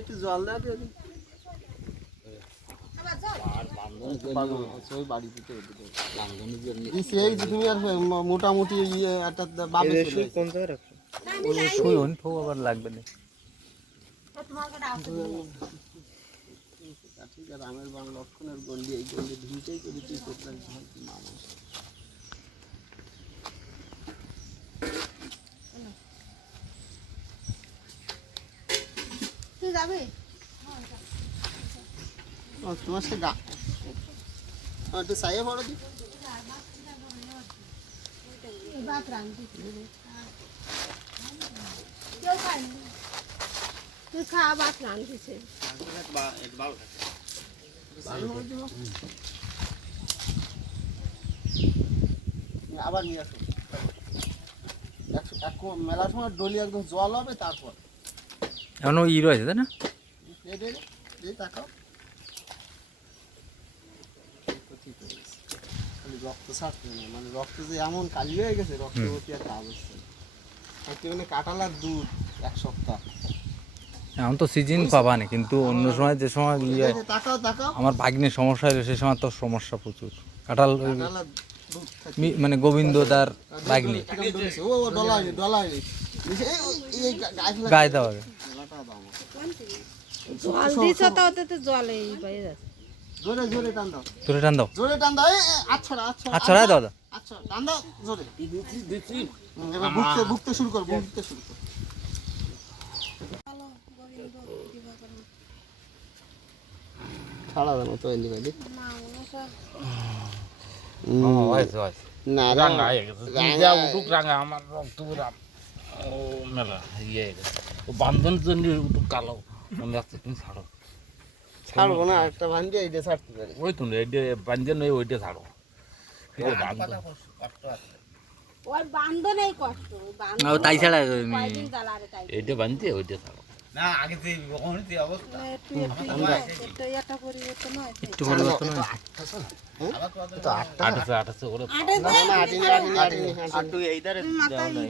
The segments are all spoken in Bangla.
একটু জল দাও মোটামুটি একটা লাগবে না রামের বাং লক্ষণের গন্ডি এই গন্ডি ধুইটাই করে তুই করতে মানুষ যাবে তোমার সে গা একটু চাইয়ে পড়ো দি তুই খাওয়া বাত রাঁধছে আবার নিয়ে আসো মেলার সময় ডলি একদম জল হবে তারপর এখনো ই রয়েছে তাই না তাকাও রক্ত ছাড়ছে না মানে রক্ত যে এমন কালি হয়ে গেছে রক্তবতী একটা অবস্থা মানে কাঁঠালার দুধ 1 সপ্তাহ এখন তো সিজন পাবা না কিন্তু অন্য সময় যে সময় আমার ভাগ্নের সমস্যা হলো সেই সময় তো সমস্যা প্রচুর কাঁঠাল মানে গোবিন্দদার ভাগ্নি গায়ে দেওয়া জল দিছ তাতে তো জলে বাইরে যাচ্ছে জোরে জোরে টান দাও জোরে টান দাও জোরে টান দাও আচ্ছা আচ্ছা রায় দাও আচ্ছা টান দাও জোরে দিচ্ছি এবার ভুগতে শুরু কর ভুগতে শুরু কর ছাড়া দাও তো এলি ভাই না রাঙা রাঙা উঠুক রাঙা আমার রক্ত ও মেলা ইয়ে ও বান্ধন জন্য উঠুক কালো মনে রাখছে তুমি ছাড়ো ছাড়বো না একটা বান্ধি এইটা ছাড়তে পারি ওই তো এইটা বান্ধন নয় ওইটা ছাড়ো ওই বান্ধনেই কষ্ট তাই ছাড়া এইটা বান্ধতে ওইটা ছাড়ো না আগে যে অবনতি অবস্থা একটা পরিবর্তন হয় একটু পরিবর্তন হয় তো 800 করে আটু এইদারে দাও নাই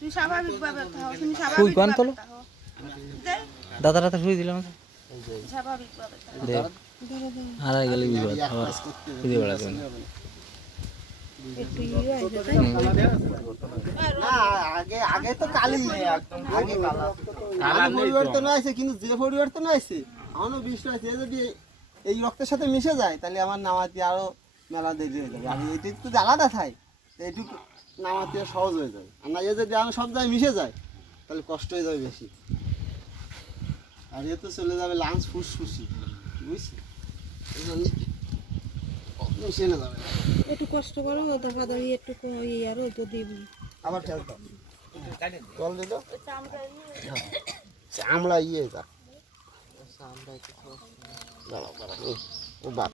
তুই স্বাভাবিক ভাবে খাও তুমি কই কোন স্বাভাবিক তোলো দাদা রাতে শুই দিলাম স্বাভাবিক ভাবে দে আর আই গেলে বিপদ আবার খুঁজে বেড়াতে একটু ইয়ে আছে তাই না আগে আগে তো কালি আগে কালা পরিবর্তন হয়েছে কিন্তু যে পরিবর্তন হয়েছে এখনো বিষয় আছে যদি এই রক্তের সাথে মিশে যায় তাহলে আমার নামাতি আরো মেলা দেরি হয়ে যাবে আর এইটা যদি আলাদা থাকে এইটুকু নামাতি সহজ হয়ে যাবে আর না এ যদি আমার সব জায়গায় মিশে যায় তাহলে কষ্ট হয়ে যাবে বেশি আর এ তো চলে যাবে লাংস ফুসফুসি বুঝছি মিশে না যাবে একটু কষ্ট করো দেখা দাও একটু ইয়ে আরো যদি আবার ঠেলতাম জল দিল চামড়া ইয়ে যা ও বাপ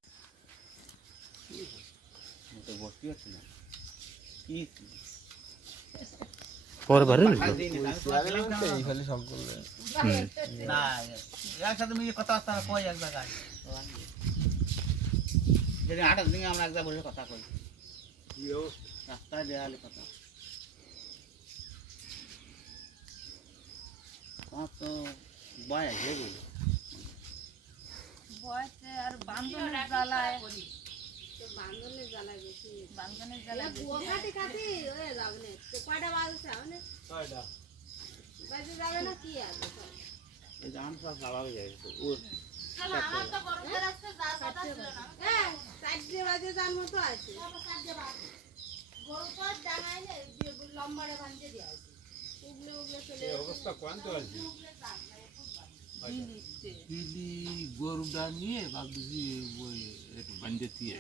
পরে বারে খালি সব করলে না একসাথে মিলে কথা আসতে কই এক জায়গায় যদি 8 দিন আমরা এক জায়গায় বসে কথা কই রাস্তায় দেয়ালে কথা তো বয় আছে বলে বয়সে আর বান্ধনের জ্বালায় বান্ধনের জ্বালায় বেশি বান্ধনের জ্বালায় গোঘাটি খাতি হয়ে যাবে না তো কয়টা বাজছে মানে 6টা বাজে যাবে না কি আছে এই জান সব জ্বালা হয়ে যায় তো ও আমার তো গরম করে রাখতে যা কথা ছিল না হ্যাঁ 4 বাজে যার মতো আছে 4 বাজে গরম পর ডাঙাইলে লম্বারে ভাঙতে দেয়া আছে উগলে উগলে চলে অবস্থা কোয়ান্ত আছে দিলি গরুটা নিয়ে ভাবছি ওই একটু বান্ধে দিয়ে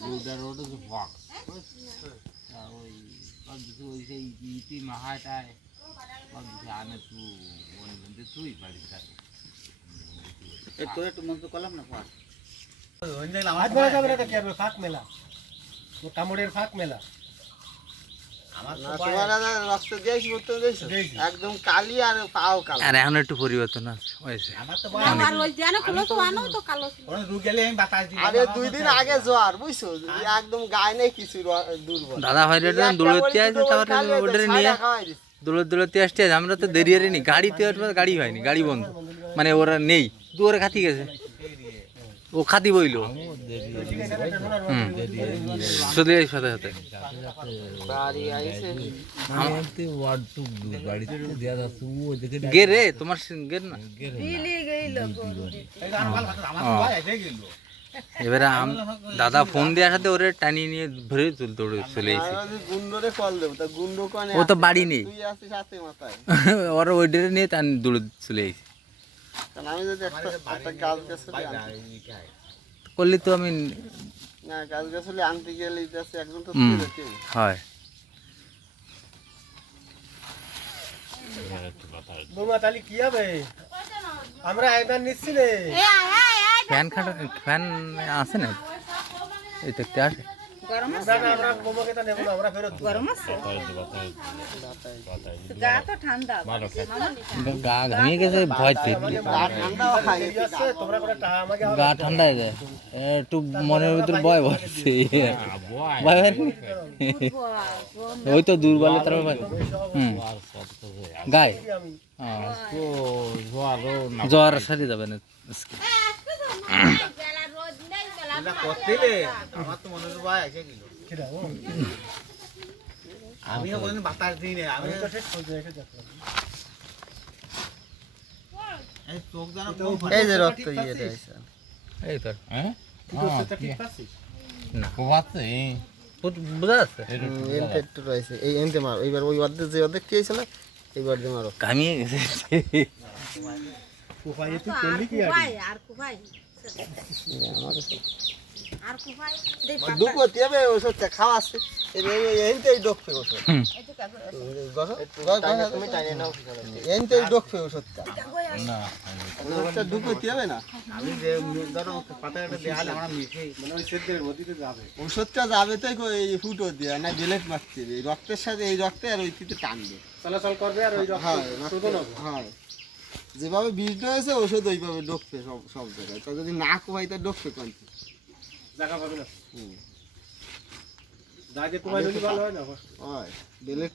গরুটার ওটা তো ফক ওই ভাবছি ওই সেই ইতি মাহাটায় ভাবছি আনে তু বন্ধে তুই বাড়ি থাকে একটু একটু মন তো কলাম না ফাঁক আজ বলা যাবে না কি আর ফাঁক মেলা ও কামড়ের ফাঁক মেলা না, তোমার দাদা রক্ত দিয়েছি বলতে দিয়েছো একদম কালি আর পাও কালো। আর এখন একটু পরিবর্তন হয়েছে। আমার তো আর ওই জানো খুলো তো আনো তো কালো ছিল। কোনো রোগ গেলে আমি বাতাস দিই। আরে 2 দিন আগে জ্বর বুঝছো, একদম গায়ে নেই কিছু দুর্বল। দাদা ভাইরা দৌড়তে আসছে, তারপরে ওটারে নিয়ে দৌড়তে আসছে। আমরা তো দেরিয়ে নি, গাড়িতে গাড়ি হয়নি, গাড়ি বন্ধ, মানে ওরা নেই, দুয়ারে খাতি গেছে, ও খাতি বইলো চলে যাই সাথে সাথে। গে রে তোমার গের না, দিলি গইল আমার তো ভাই এসে গেল। এবারে দাদা ফোন দেওয়ার সাথে ওরে টানিয়ে নিয়ে ধরে দৌড়ে চলে এসেছে। গুন্ডরে কল দেবো, তা গুন্ড কোনে ও তো বাড়ি নেই, তুই আসিস হাতে মাথায়। ওরা ওই ডেরে নিয়ে টান দৌড়ে চলে এসেছে। কারণ আমি যদি একটা গাছ গাছলে করলে তো আমি না গাছ গাছলে আনতে গেলে একজন তো তুলে যেতে হবে। হয়। বৌমা তাহলে কি হবে? আমরা একবার নিচ্ছি রে। ফ্যান খাটা ফ্যান আছে না, এই দেখতে আসে। গরম আছে, না না আমরা বৌমাকে তো নেব না, আমরা ফেরত দেব। গরম আছে, গা তো ঠান্ডা গা ঘামিয়ে গেছে ভয় পেয়ে, গা ঠান্ডাও খায় ঠিক আছে, তোমরা করে টাকা আমাকে গা ঠান্ডা হয়ে যায়, একটু মনের ভিতর ভয় ভরছে, ভয় ওই তো দুর্বল তার গায়ে আমি জ্বর সারি যাবে না। বেলা রোদ নেই, বেলা করতেলে আমার তো মনে ভাই এসে গেল। কিরা ও আমিও কোনদিন বাতাস দিই না, আমি তো ঠিক হয়ে যায়, এটা দেখো। এই চোখ জানো এই যে রক্ত ইয়ে রয়েছে। এই তো হ্যাঁ তুই তো সেটা ঠিক পাচ্ছিস? না কোয়াতে বোঝা যাচ্ছে, ইনফেক্ট রয়েছে এই এনতে মারো, এইবার ওই অর্ধেক যে অর্ধেক খেয়েছিল এইবার দিয়ে মারো। ঘামিয়ে গেছে। উপায় তুই করলি কি আর? কুফাই আর কুফাই আর কুফাই দেখ দুঃখ হতে হবে, ওষুধটা খাওয়া আছে এনতেই ডোকবে ওষুধ, তুমি টাইনে নাও, এনতেই ডোকবে ওষুধটা, না ওষুধটা দুঃখ হতে হবে না, আমি যে ধরো পাতাটা দেখালে আমরা মিশে মানে ওই সেদ্ধের মধ্যে যাবে। ওষুধটা যাবে তো এই ফুটো দিয়ে না বেলেট মারতে হবে, এই রক্তের সাথে এই রক্তে আর ওইটিতে টানবে। চলাচল করবে আর ওই হ্যাঁ রক্ত শুধু নেবো। হ্যাঁ যেভাবে বীজ হয়েছে ওষুধ ওইভাবে ডোকবে সব সব জায়গায়, তা যদি না কোয়াই তা ডোকবে কোনটি। জায়গা পাবে না। হুম যা যে কুমাই ভালো হয় না। হয় বেলেট